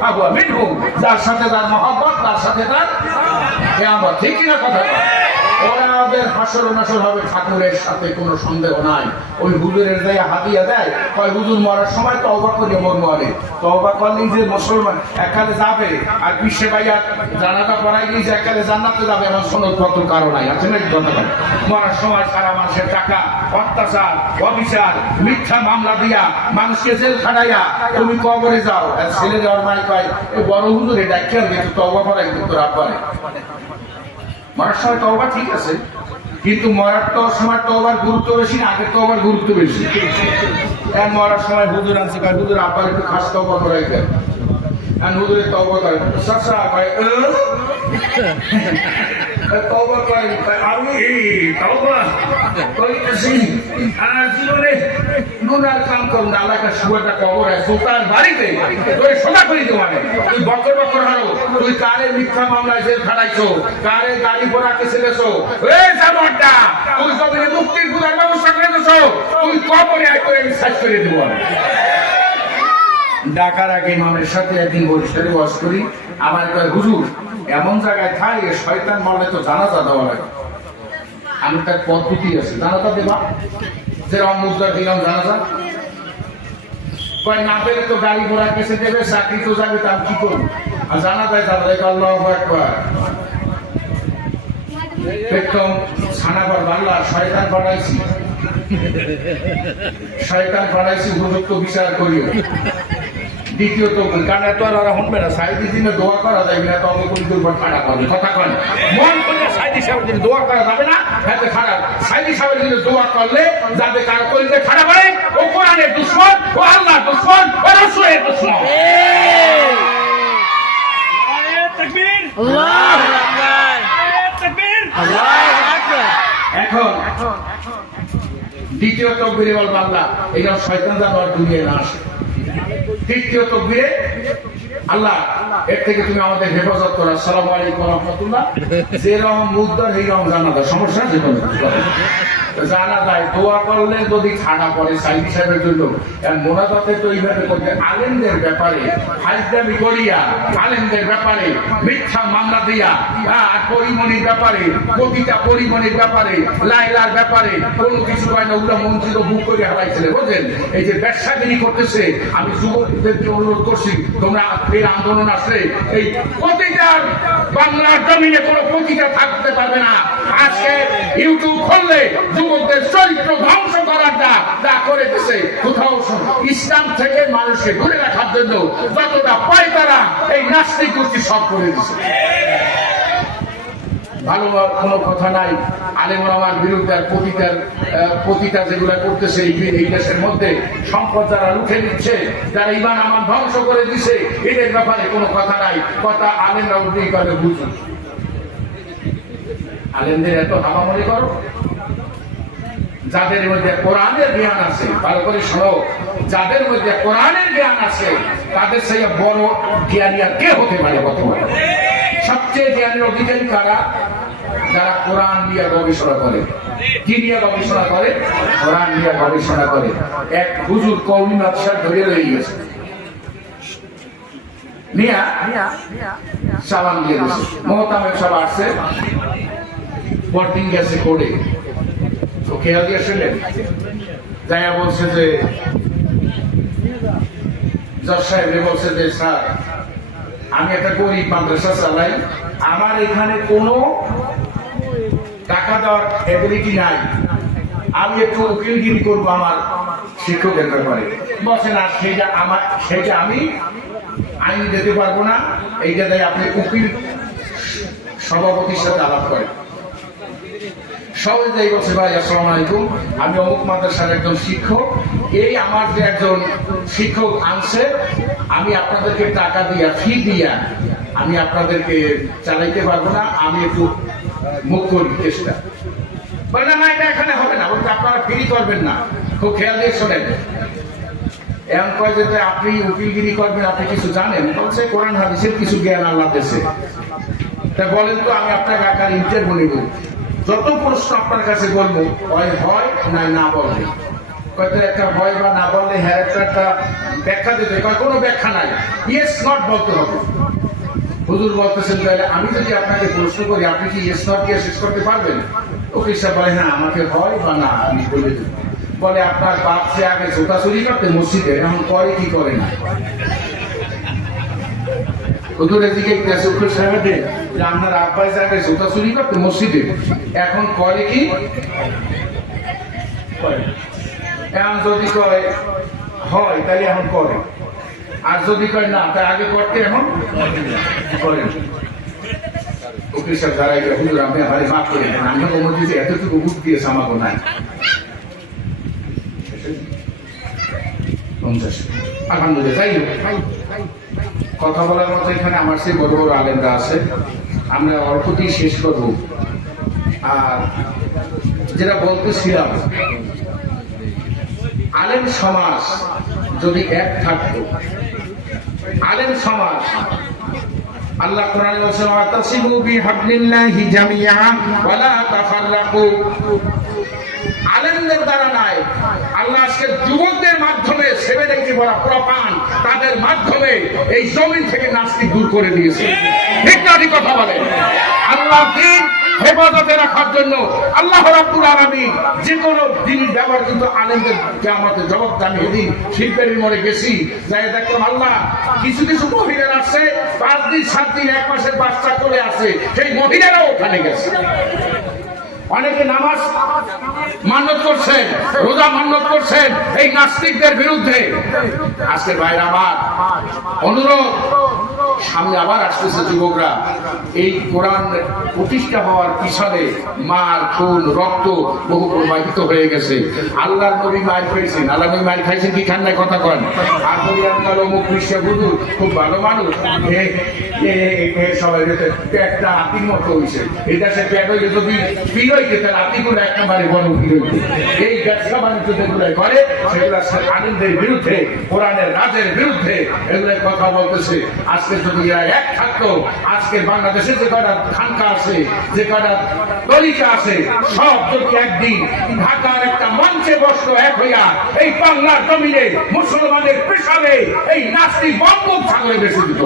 ফাহুয়া মিনহু যার সাথে তার মহব্বত তার সাথে তার কিয়ামত ঠিক কিনা কথা? ওরা ওদের হাসর নাসর হবে, ঠাকুরের সাথে কোনো সন্দেহ নাই। ওই হুজুরের দেয় হাদিয়া দেয়, কয়, হুজুর, মরার সময় তওবা করে মর মরে তওবা করলেই যে মুসলমান এককালে যাবে, আর বিশ্বে ভাইয়া জানাটা পড়াই গিয়ে যে এককালে জান্নাতে যাবে, এমন সনদ পত্র কারও নাই। আছে নাকি বলে? মরার সময় সারা মানুষের টাকা, অত্যাচার, অবিচার, মিথ্যা মামলা দিয়া মানুষকে জেল খাটাইয়া তুমি কবরে যাও। ছেলে যাওয়ার মাই কয় বড় হুজুর এটা খেয়াল কিন্তু তওবা করাই কিন্তু রাখবারে মরার সময় তওবা ঠিক আছে কিন্তু মরার তো সময় তওবার গুরুত্ব বেশি না আগের তওবার গুরুত্ব বেশি। আর মরার সময় হুজুর আনছে কয় হুজুর আব্বার একটু খাস তওবা করাই দেন। আর হুজুরের তওবা করে সাসা "আহ?" তওবা করে আমি তওবা করিতেছি আর জীবনে গুনার কাম করুন আল্লাহকে শুয়াটা কবর আছে। তার বাড়িতে, তোর সোজা করে দেওয়া তুই বকর বকর হারো তুই মিথ্যা মামলায় জেল খাটাইছো, কারে গাড়ি পোড়া কেসে গেছো এ জামাটা তুই মুক্তির গুনার ব্যবস্থা করে দিছো, তুই কবরে আয় করে করে দেবো ডাকার আগে ইমামের সাথে একদিন বরিশালে ওয়াজ করি। আমার কয়, হুজুর, এমন জায়গায় খাই শয়তান মারলে তো জানাজা দেওয়া লাগে। আমি তার পদ্ধতি আছে, জানাজা দেবা? যেরকম মুদ্রা দিলাম জানাজা। কয়, না পেলে তো গাড়ি ঘোড়া কেসে দেবে, চাকরি তো যাবে তার কি আর জানা যায় আল্লাহ একবার প্রথম ছানাবার বাংলা শয়তান শয়তান উপযুক্ত বিচার করিও। দ্বিতীয়ত আর শুনবে না সাইদি দিনে দোয়া করা যাবে না তো খারাপ হবে কথা কন মন সাহেবের দিনে দোয়া করা যাবে না হাতে খারাপ। সাইদি সাহেবের দিনে দোয়া করলে যাতে কারও করলে খারাপ হয় ও কোরআনের দুশ্মন ও আল্লাহ দুশ্মন ও রসুলের দুশ্মন। এখন দ্বিতীয় তকবিরে বল বাংলা এইরকম শয়তান দুনিয়ায় না আসে। তৃতীয় তকবিরে আল্লাহ, এর থেকে তুমি আমাদের হেফাজত করো। আসসালামু আলাইকুম রহমতুল্লাহ। যেরকম মুদ্দার রকম জানা সমস্যা যে কোনো জানা যায় দোয়া করলে যদি খানা পড়ে সাইদি সাহেবের জন্য মোনাজাতে তো এইভাবে করবে। আলেমদের ব্যাপারে হাজদামি করিয়া আলেমদের ব্যাপারে মিথ্যা মামলা দিয়া হ্যাঁ, আর পরিমণির ব্যাপারে প্রতিটা পরিমণির ব্যাপারে লাইলার ব্যাপারে কোনো কিছু হয় না ওগুলো মন্ত্রী বুক করে হারাইছিলে বুঝলেন? এই যে ব্যবসাগিরি করতেছে আমি যুবকদেরকে অনুরোধ করছি তোমরা ফের আন্দোলন আসলে এই প্রতিটা বাংলার জমিনে কোন প্রতিটা থাকতে পারবে না। আজকে ইউটিউব খুললে যুবকদের চরিত্র ধ্বংস করাটা যা করে দিছে। কোথাও ইসলাম থেকে মানুষকে দূরে রাখার জন্য যতটা পায় তারা এই নাস্তিক গোষ্ঠী সব করে দিছে। ভালো কোনো কথা নাই। আলেম আমার বিরুদ্ধে আর আহ, প্রতিটা যেগুলা করতেছে এই দেশের মধ্যে সম্পদ যারা লুঠে নিচ্ছে যারা ইমান আমার ধ্বংস করে দিছে এদের ব্যাপারে কোনো কথা নাই। কথা আলেমরা উঠেই করে বুঝুন। আলেমদের এত হামামরি করো। যাদের মধ্যে কোরআনের জ্ঞান আছে ভালো করে শোনো যাদের মধ্যে কোরআনের জ্ঞান আছে তাদের সেই বড় জ্ঞানী আর কে হতে পারে বর্তমানে? সবচেয়ে জ্ঞানের অধিকারী কারা? যারা কোরআন নিয়ে গবেষণা করে। কি নিয়ে গবেষণা করে? কোরআন নিয়ে গবেষণা করে। এক হুজুর কৌমি নকশা ধরে রয়ে গেছে। সালাম দিয়ে মহতামের সব আসছে। বোর্ডিং গেছে করে তো খেয়াল শুনলেন? যাইয়া বলছে যে, জজ সাহেব বলছে যে, স্যার, আমি একটা গরিব মাদ্রাসা চালাই। আমার এখানে কোনো টাকা দেওয়ার এবিলিটি নাই। আমি একটু উকিলগিরি করব আমার শিক্ষকের ব্যাপারে। বসে না সেটা আমার সেটা আমি আইন দিতে পারব না এইটা দেয় আপনি উকিল সভাপতির সাথে আলাপ করেন। সবাই বলছে ভাই, আসসালামু আলাইকুম। আমি অমুক মাদ্রাসার একজন শিক্ষক। এই আমার যে একজন শিক্ষক আনছে, আমি আপনাদেরকে টাকা দিয়া ফি দিয়া, আমি আপনাদেরকে চালাইতে পারব না। আমি একটু মুখ করি, চেষ্টা। বলে না, এটা এখানে হবে না। বলতে আপনারা ফ্রি করবেন না। খুব খেয়াল দিয়ে শোনেন। কয় যে আপনি উকিলগিরি করবেন আপনি কিছু জানেন? বলছে কোরআন হাদিসের কিছু জ্ঞান আল্লাহ দেশে। তা বলেন তো আমি ইন্টারভিউ নিব। যত প্রশ্ন আপনার কাছে বলব হয় হয় না না বলবে হয়তো একটা ভয় বা না বললে হ্যাঁ একটা ব্যাখ্যা দিতে কয় কোনো ব্যাখ্যা নাই। ইয়েস নট বলতে হবে। হুজুর বলতেছেন তাহলে আমি যদি আপনাকে প্রশ্ন করি আপনি কি ইয়েস নট দিয়ে শেষ করতে পারবেন? উকিল সাহেব বলে হ্যাঁ আমাকে হয় বা না, আমি বলে দেব। বলে, আপনার বাপ সে আগে জোতা চুরি করতে মসজিদে এখন করে কি করে না? হুজুরের দিকে উকিল সাহেবের যে আপনার আব্বাই জায়গায় জুতা চুরি করতে মসজিদে এখন করে কি। এখন যদি কয়, হয়, তাহলে এখন করে। আর যদি কয়, না তাই আগে করতে এখন করে। হুজুর, আপনি মাফ করে দেন। আমি এতটুকু বুক আমাকে নাই। কথা বলার মতো এখানে আমার সেই বড় বড় আলেমরা আছে। আমরা অল্পতেই শেষ করব। আর যেটা বলতেছিলাম, আলেম সমাজ যদি এক থাকতো, আলেম সমাজ আল্লাহ কোরআনে বলেছেন ওয়াতাসিমু বিহাবলিল্লাহি জামিআ ওয়ালা তাফাররাকু। আলেমদের দ্বারা নাই। আল্লাহ আজকে যুবকদের মাধ্যমে সেভেন এইটি বলা প্রপান তাদের মাধ্যমে এই জমিন থেকে নাস্তিক দূর করে দিয়েছে। ঠিক না কথা বলে। আল্লাহ দিন হেফাজতে রাখার জন্য আল্লাহ রাব্বুল আলামিন যে কোনো জিনিস ব্যবহার কিন্তু আলেমদের আমাদের জবাব এদিন শিল্পের মোড়ে গেছি। যাই দেখলাম আল্লাহ কিছু কিছু মহিলার আসছে পাঁচ দিন সাত দিন এক মাসের বাচ্চা করে আসে, সেই মহিলারাও ওখানে গেছে। অনেকে নামাজ মান্যত করছেন, রোজা মান্যত করছেন, এই নাস্তিকদের বিরুদ্ধে। আজকে আমার অনুরোধ সামনে আবার আসতেছে যুবকরা। এই কোরআন প্রতিষ্ঠা হওয়ার পিছনে মার খুন রক্ত বহু প্রবাহিত হয়ে গেছে। আল্লাহর নবী মায়ের খাইছেন। আল্লাহ নবী মায়ের খাইছেন কি খান কথা কন? আর নবী আনকাল অমুক বিশ্ব গুরু খুব ভালো মানুষ। এ, এ, এ, এ, সবাই বলছে, পেটটা মতো হয়েছে এটা সে পেট হইলে যদি পীর হইতে তাহলে এক নম্বরে বড় পীর এই ব্যবসা বাণিজ্য যেগুলো করে আনন্দের বিরুদ্ধে কোরআনের বিরুদ্ধে কথা বলতেছে। আজকে যদি এক থাকতো আজকে বাংলাদেশে যে কটা খানকা আছে যে কটা তরিকা আছে সব যদি একদিন ঢাকার একটা মঞ্চে বসল এক হইয়া এই বাংলার জমিনে মুসলমানের পেশাবে এই নাস্তিক ছাগলে বেশি দিত।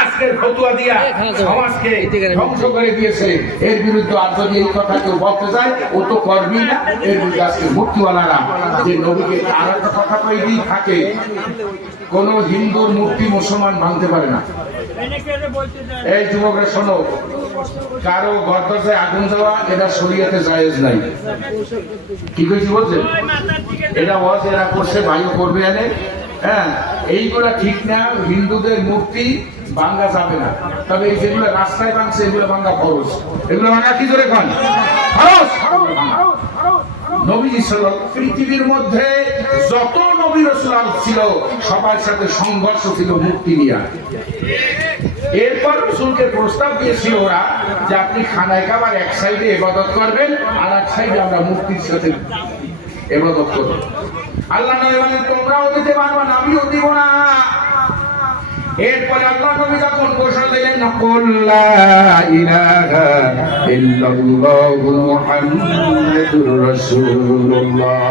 আজকের ফতুয়া দিয়া সমাজকে ধ্বংস করে দিয়েছে। এর বিরুদ্ধে আর যদি এই কথা কেউ বলতে ও তো করবি না। এর বিরুদ্ধে আজকে মূর্তিওয়ালারা যে নবীকে আর একটা কথা কই দিয়ে থাকে। কোন হিন্দুর মূর্তি মুসলমান ভাঙতে পারে না। এই যুবকরা শোনো, কারও ঘর দরজায় আগুন দেওয়া, এটা শরীয়তে জায়েজ নাই। কি কইছি বলছেন? এটা ওয়াজ এরা করছে বায়ু করবে এনে। হ্যাঁ এইগুলা ঠিক না, হিন্দুদের মূর্তি ভাঙ্গা যাবে না। তবে এই যেগুলো রাস্তায় ভাঙছে, এগুলো ভাঙ্গা খরচ এগুলো ভাঙ্গা কি করে খান খরচ পৃথিবীর মধ্যে যত নবী রসুল ছিল, সবার সাথে সংঘর্ষ ছিল মুক্তি নিয়ে। এরপর রসুলকে প্রস্তাব দিয়েছিল ওরা যে আপনি খানায় খাবার এক সাইডে এবাদত করবেন, আর এক সাইডে আমরা মুক্তির সাথে এবাদত করব। আল্লাহ নবী বলেন, তোমরাও দিতে পারবা না, আমিও দিব না। এরপরে আল্লাহ নবী যখন ঘোষণা দিলেন না কুল লা ইলাহা ইল্লাল্লাহু মুহাম্মাদুর রাসূলুল্লাহ।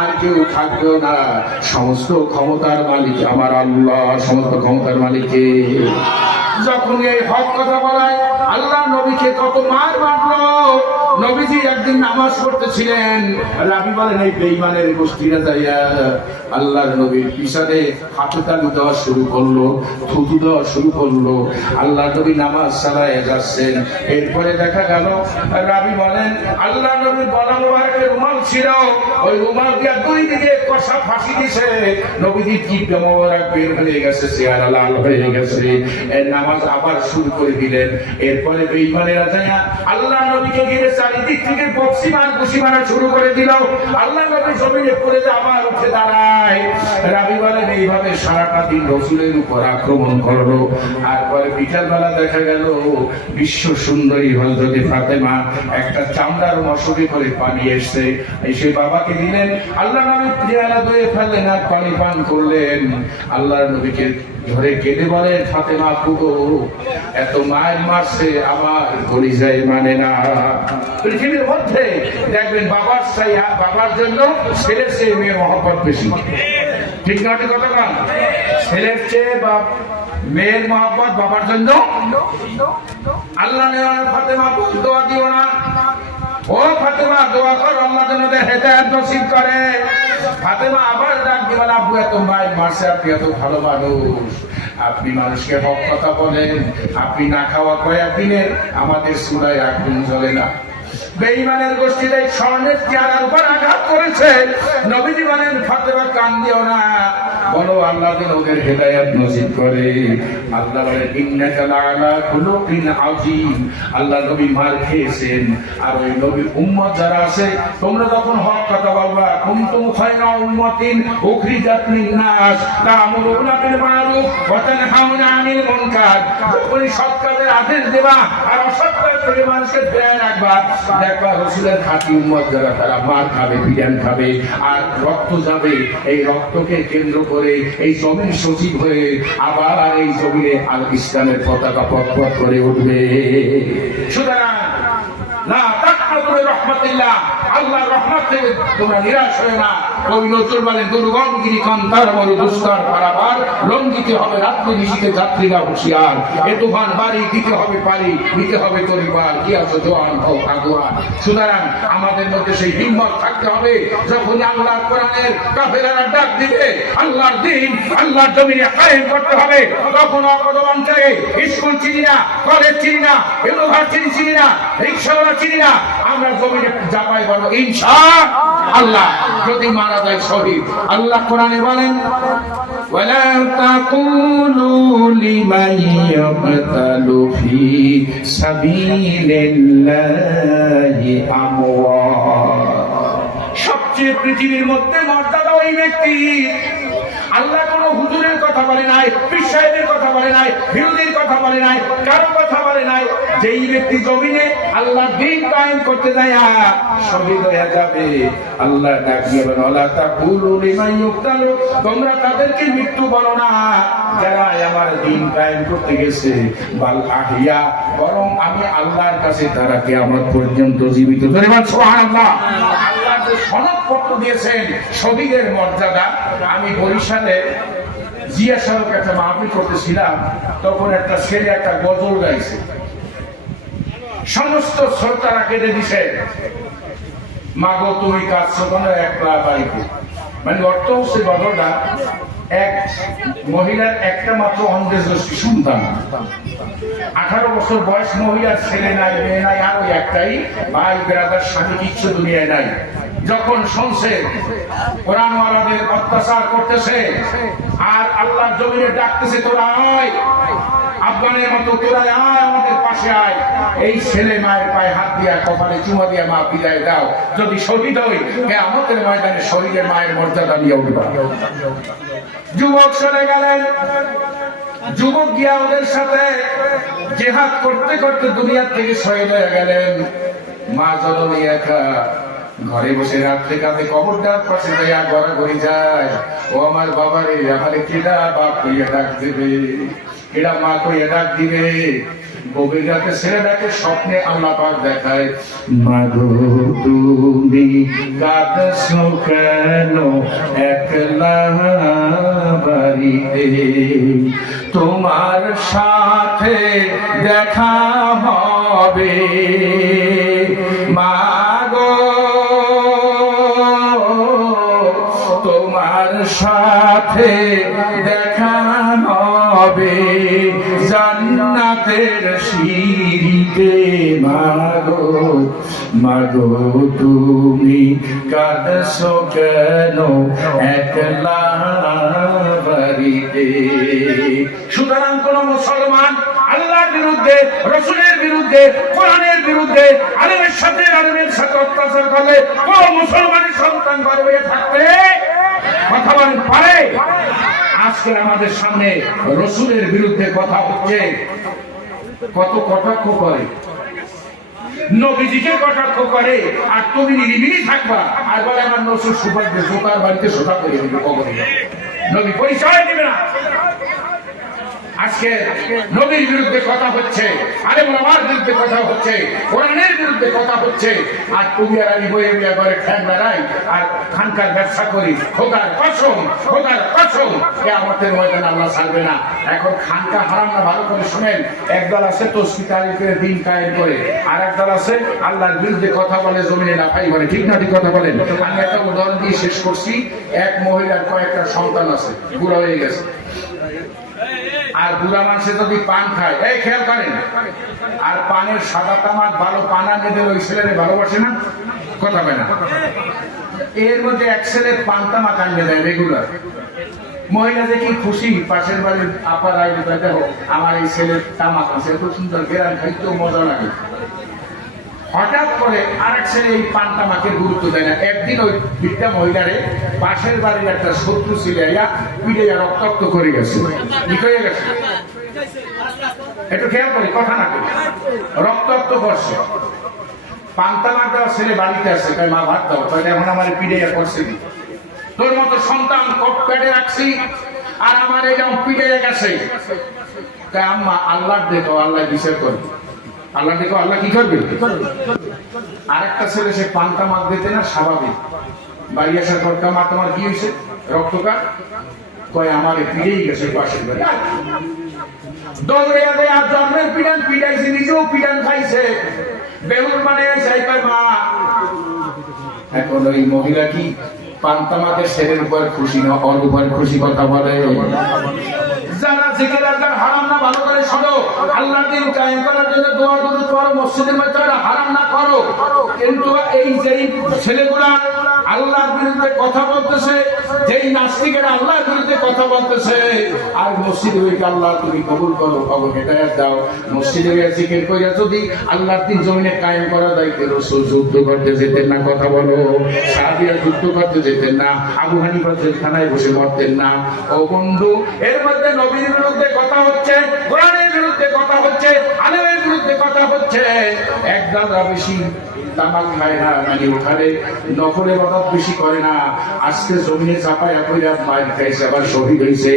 আর কেউ না। সমস্ত ক্ষমতার মালিক আমার আল্লাহ, সমস্ত ক্ষমতার মালিক যখন এই হক কথা বলায়, আল্লাহ নবীকে কত মার মারলো। নবীজি একদিন নামাজ পড়তেছিলেন। রাবি বলেন, এই বেইমানের গোষ্ঠীরা যাইয়া আল্লাহর নবীর পিছনে হাতে তালু দেওয়া শুরু করল, থুতু দেওয়া শুরু করল। আল্লাহ নবী নামাজ চালায় যাচ্ছেন। এরপরে দেখা গেল, রাবি বলেন আল্লাহ নবীর গলা মোবারকের রুমাল ছিল। ওই রুমাল দিয়া দুই দিকে কষা ফাঁসি দিছে। নবীজি কি মোবারক বের হয়ে গেছে, চেহারা লাল হয়ে গেছে। এর নামাজ আবার শুরু করে দিলেন। এরপরে বেইমানেরা যাইয়া আল্লাহ নবীকে ঘিরে চারিদিক থেকে বক্সি মার কুশি মারা শুরু করে দিল। আল্লাহ নবী জমিনে পড়ে যে আবার উঠে দাঁড়ায়। রাবি বলেন, এইভাবে সারাটা দিন রসুলের উপর আক্রমণ করল। আর পরে বিকাল বেলা দেখা গেল, বিশ্ব সুন্দরী হজরতে ফাতেমা একটা চামড়ার মশকে করে পানি এসছে। এই সেই বাবাকে দিলেন, আল্লাহ নবী পেয়ালা দয়ে ফেললেন আর পানি পান করলেন। আল্লাহর নবীকে ধরে কেঁদে বলে, ফাতেমা পুগো এত মায়ের মারছে, আমার কলিজাই মানে না। পৃথিবীর মধ্যে দেখবেন বাবার চাই বাবার জন্য ছেলের চেয়ে মেয়ে মহব্বত বেশি। ঠিক না ঠিক কথা? ছেলের চেয়ে বা মেয়ের মহব্বত বাবার জন্য? আল্লাহ ফাতেমা দোয়া দিও না। ও ফাতেমা, দোয়া কর, আল্লাহ যেন হেদায়েত নসিব করে। ফাতেমা আবার ডাক দিবেন আব্বু, এত মায়ের মাসে আপনি এত ভালো মানুষ। আপনি মানুষকে হক কথা বলেন, আপনি না খাওয়া কয়েকদিনের আমাদের সুরায় আগুন জ্বলে না। বেঈমানের গোষ্ঠীর এই স্বর্ণের চেহারার উপর আঘাত করেছে। নবীজি বলেন, ফাতেমা, কান দিও না। বলো, আল্লাহ যেন ওদের হেদায়াত নসিব করে। আল্লাহ বলেন ইন্নাকা লাআলা খুলুকিন আযীম। আল্লাহ নবী মার খেয়েছেন। আর ওই নবীর উম্মত যারা আছে, তোমরা যখন হক কথা বলবা। কুনতুম খায়রা উম্মাতিন উখরিজাত লিন-নাস। তা'মুরুনা বিল মারুফ আদেশ দেবা আর অসৎ কাজ থেকে খাবে বিরিয়ান খাবে, আর রক্ত যাবে। এই রক্তকে কেন্দ্র করে, এই জমিন সচিব হয়ে আবার এই জমিনে আল ইসলামের পতাকা পথ করে উঠবে। সুতরাং, না তাকনাতুর রহমাতিল্লাহ আল্লাহর রহমত থেকে তোমরা নিরাশ হয়ে না। ওই নজর বলেন দুর্গম কান্তার মরু দুষ্কার পারাবার লঙ্ঘিতে হবে রাত্রি নিশিতে যাত্রীরা হুঁশিয়ার। এ তুফান বাড়ি দিতে হবে পারি দিতে হবে পরিবার কি আছো জোয়ান হোক আগুয়ান সুতরাং আমাদের মধ্যে সেই হিম্মত থাকতে হবে যখন আল্লাহর কোরআনের কাফেরারা ডাক দিবে, আল্লাহর দিন, আল্লাহর জমিনে কায়েম করতে হবে, তখন অপদমান চাই স্কুল চিনি না, কলেজ চিনি না, ইউনিভার্সিটি চিনি না, রিক্সাওয়ালা চিনি না আমরা জমিনে যাপাই বলবো ইনশা আল্লাহ যদি মারা যায় শহীদ আল্লাহ কোরআনে বলেন ولا تقولوا لمن يقتل في سبيل الله أموات সবচেয়ে পৃথিবীর মধ্যে মর্যাদা ওই ব্যক্তি আল্লাহ কোন হুজুরের কথা বলে নাই পীর কথা বলে নাই, বিরোধীর কথা বলে নাই, কারও কথা বলে নাই। যেই ব্যক্তি জমিনে আল্লাহ দিন কায়েম করতে যায় শহীদ হয়ে যাবে। আল্লাহ ডাক দিয়ে বলেন আল্লাহ তা ভুল লিমান ইউক্তালু। তোমরা তাদেরকে মৃত্যু বলো না। যারা আমার দিন কায়েম করতে গেছে, বাল আহিয়া, বরং আমি আল্লাহর কাছে তারা কিয়ামত পর্যন্ত জীবিত। ধন্যবাদ সুবহানাল্লাহ। আল্লাহ যে সনদপত্র দিয়েছেন, শহীদের মর্যাদা, আমি বরিশালে জিয়া সাহেব একটা মাহফিল করতেছিলাম, তখন একটা ছেলে একটা গজল গাইছে। সমস্ত শ্রোতারা কেঁদে দিছে, মাগো, তুমি কাঁদছো কেন? একলা বাড়িতে। মানে অর্থ হচ্ছে গজলটা এক মহিলার একটা মাত্র অন্ধেজস্বী সন্তান। আঠারো বছর বয়স মহিলার ছেলে নাই, মেয়ে নাই, আর ওই একটাই। ভাই বেড়াদার স্বামী, কিচ্ছু দুনিয়ায় নাই। যখন শুনছে, কোরআনওয়ালাদের অত্যাচার করতেছে, আর আল্লাহ জমিনে ডাকতেছে, তোরা আয়, আফগানের মতো, তোরা আয়, আমাদের পাশে আয়। এই ছেলে মায়ের পায়ে হাত দিয়া, কপালে চুমা দিয়া, মা, বিদায় দাও। যদি শহীদ হই আমাদের ময়দানে শহীদের মায়ের মর্যাদা নিয়ে উঠবা। যুবক চলে গেলেন। যুবক গিয়া ওদের সাথে জেহাদ করতে করতে দুনিয়ার থেকে শহীদ হয়ে গেলেন। মা জননী একা। ঘরে বসে রাত্রে কাঁধে কবরটার পাশে যাইয়া গড়াগড়ি যায়। ও আমার বাবারে আমারে কেডা বাপ কইয়া ডাক দেবে? কেডা মা কইয়া ডাক দিবে? গভীর রাতে ছেলেটাকে স্বপ্নে আল্লাহ পাক দেখায়, মাগো তুমি কাঁদছো কেন? একলা বাড়িতে তোমার সাথে দেখা হবে। সাথে দেখা হবে। জান্নাতের সিঁড়িতে, মাগো মাগো, তুমি কাঁদছো কেন? একলা বাড়িতে। সুতরাং কোন মুসলমান আল্লাহর বিরুদ্ধে, রসুলের বিরুদ্ধে, কোরআনের বিরুদ্ধে, আলেমের সাথে আলেমের সাথে অত্যাচার করলে কোন মুসলমানের সন্তান হয়ে থাকতে কথা বলেন পারে। আজকে আমাদের সামনে রসুলের বিরুদ্ধে কথা হচ্ছে। কত কটাক্ষ করে। নবীজিকে কটাক্ষ করে, আর তুমি নিরিবিলি থাকবা। আর বলে, আমার নসুর সুপার জোকার বাড়িতে সোটা করে দেবে, কবরে নবী পরিচয় দিবে না। আজকে নবীর বিরুদ্ধে কথা হচ্ছে আরে আমার বিরুদ্ধে কথা হচ্ছে, কোরআনের বিরুদ্ধে কথা হচ্ছে। আর আর আমি বইয়ে বইয়ে করে ঠ্যাং বেড়াই আর খানকার ব্যবসা করি। খোদার কসম খোদার কসম এ আমাদের ময়দান আল্লাহ ছাড়বে না। এখন খানকা হারাম না, ভালো করে শুনেন। একদল আছে তসবি তারিখের দিন কায়েম করে আর একদল আছে আল্লাহর বিরুদ্ধে কথা বলে, জমিনে লাফাই বলে ঠিক না, ঠিক কথা বলেন? আমি একটা উদাহরণ দিয়ে শেষ করছি। এক মহিলার কয়েকটা সন্তান আছে, বুড়া হয়ে গেছে। আর বুড়া মানুষে যদি পান খায়? এই খেয়াল করেন। আর পানের সাদা তামাক ভালো পানা মেয়েদের ওই ছেলেরে ভালোবাসে না? কথা না। এর মধ্যে এক ছেলে পান তামাক আনবে দেয় রেগুলার। মহিলা দেখি খুশি, পাশের বাড়ির আপার আই দেখো, আমার এই ছেলের তামাক আছে, এত সুন্দর, গেরান খাইতেও মজা লাগে। হঠাৎ করে আরেক ছেলে এই পান তামাকের গুরুত্ব দেয় না। একদিন ওই বিদ্যা মহিলারে পাশের বাড়ির একটা শত্রু ছিল পিড়ে রক্তাক্ত করে গেছে। হয়ে গেছে? একটু খেয়াল করি, কথা না করি রক্তাক্ত করছে। পান্তা পান্তামাক দেওয়া ছেলে বাড়িতে আসছে তাই মা, ভাত দাও। তাই এখন আমার পিড়ে করছে তোর মতো সন্তান কপ পেটে রাখছি আর আমার এই এরকম পিড়ে গেছে। তাই আম্মা আল্লাহ দেখো আল্লাহ বিচার করবে। আল্লাহ দেখো, আল্লাহ কি করবে? আরেকটা ছেলে সে পান্তা মাছ দিতে না স্বাভাবিক। বাড়ি আসার পর মা, তোমার কি হয়েছে? রক্তকার কয়, আমার গেছে আর আর মানে ছেলের উপর খুশি খুশি যারা জিকির আজকাল হারাম না ভালো করে শোনো আল্লাহর দিন কায়েম করার জন্য দোয়া পড়ো মসজিদের মধ্যে হারাম না করো। কিন্তু এই যেই ছেলেগুলা আল্লাহর বিরুদ্ধে কথা বলতেছে, যেই আল্লাহর বিরুদ্ধে কথা বলতেছে, আর আল্লাহ তুমি কবুল করো হেদায়াত দাও। মসজিদে জিকির কইরা যদি আল্লাহর দিন জমিনে কায়েম করা যুদ্ধ করতে যেতেন না, কথা বলো। যুদ্ধ করতে যেতেন না, আবু হানিফা জেলখানায় বসে মরতেন না। ও বন্ধু, এর মধ্যে নবীর বিরুদ্ধে কথা হচ্ছে কোরআনের বিরুদ্ধে হচ্ছে দাদা বেশি তামাক খায় না মানে ওখানে নকলে বদত বেশি করে না। আজকে জমিনে চাপায় কইরা মায়ের খাইছে, আবার শহীদ হয়েছে